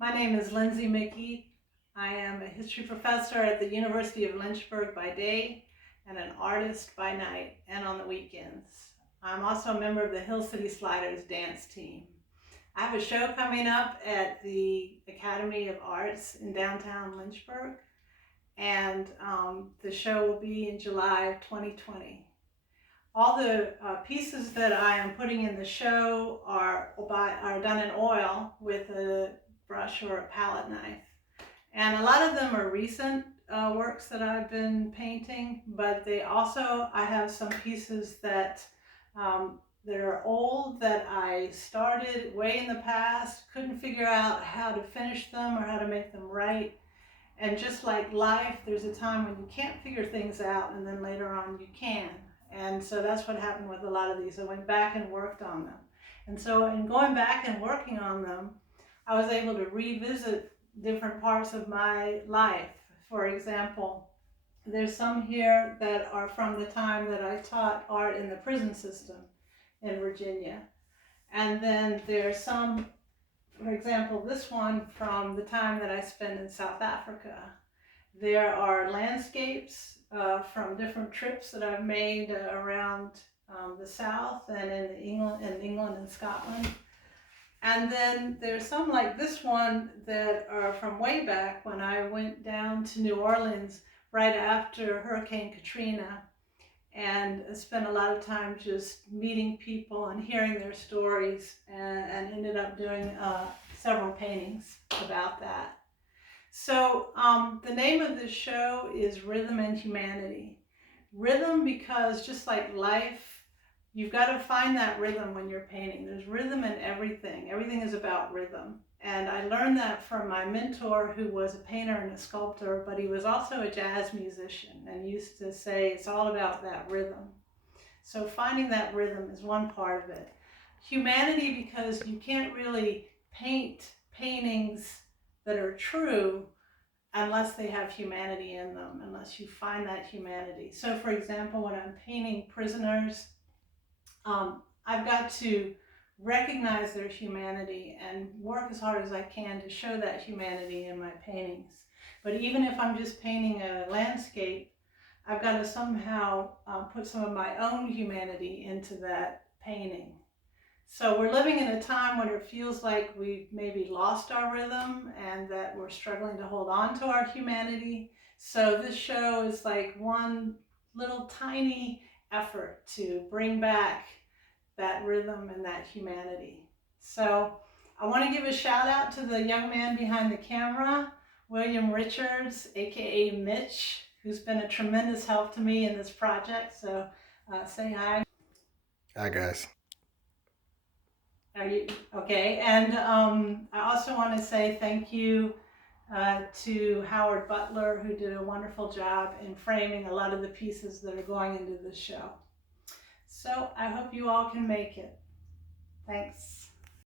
My name is Lindsay Mickey. I am a history professor at the University of Lynchburg by day and an artist by night and on the weekends. I'm also a member of the Hill City Sliders dance team. I have a show coming up at the Academy of Arts in downtown Lynchburg, and the show will be in July of 2020. All the pieces that I am putting in the show are done in oil with a brush or a palette knife. And a lot of them are recent works that I've been painting, but I have some pieces that are old that I started way in the past, couldn't figure out how to finish them or how to make them right. And just like life, there's a time when you can't figure things out, and then later on you can. And so that's what happened with a lot of these. I went back and worked on them. And so in going back and working on them, I was able to revisit different parts of my life. For example, there's some here that are from the time that I taught art in the prison system in Virginia. And then there's some, for example, this one from the time that I spent in South Africa. There are landscapes from different trips that I've made around the South and in England and Scotland. And then there's some like this one that are from way back when I went down to New Orleans right after Hurricane Katrina, and spent a lot of time just meeting people and hearing their stories, and ended up doing several paintings about that. So the name of this show is Rhythm and Humanity. Rhythm because just like life, you've got to find that rhythm when you're painting. There's rhythm in everything. Everything is about rhythm. And I learned that from my mentor, who was a painter and a sculptor, but he was also a jazz musician and used to say it's all about that rhythm. So finding that rhythm is one part of it. Humanity because you can't really paint paintings that are true unless they have humanity in them, unless you find that humanity. So for example, when I'm painting prisoners, I've got to recognize their humanity and work as hard as I can to show that humanity in my paintings. But even if I'm just painting a landscape, I've got to somehow put some of my own humanity into that painting. So we're living in a time when it feels like we've maybe lost our rhythm and that we're struggling to hold on to our humanity. So this show is like one little tiny effort to bring back that rhythm and that humanity. So I want to give a shout out to the young man behind the camera, William Richards, aka Mitch, who's been a tremendous help to me in this project. So say hi. Hi guys. Are you okay? And I also want to say thank you to Howard Butler, who did a wonderful job in framing a lot of the pieces that are going into the show. So I hope you all can make it. Thanks.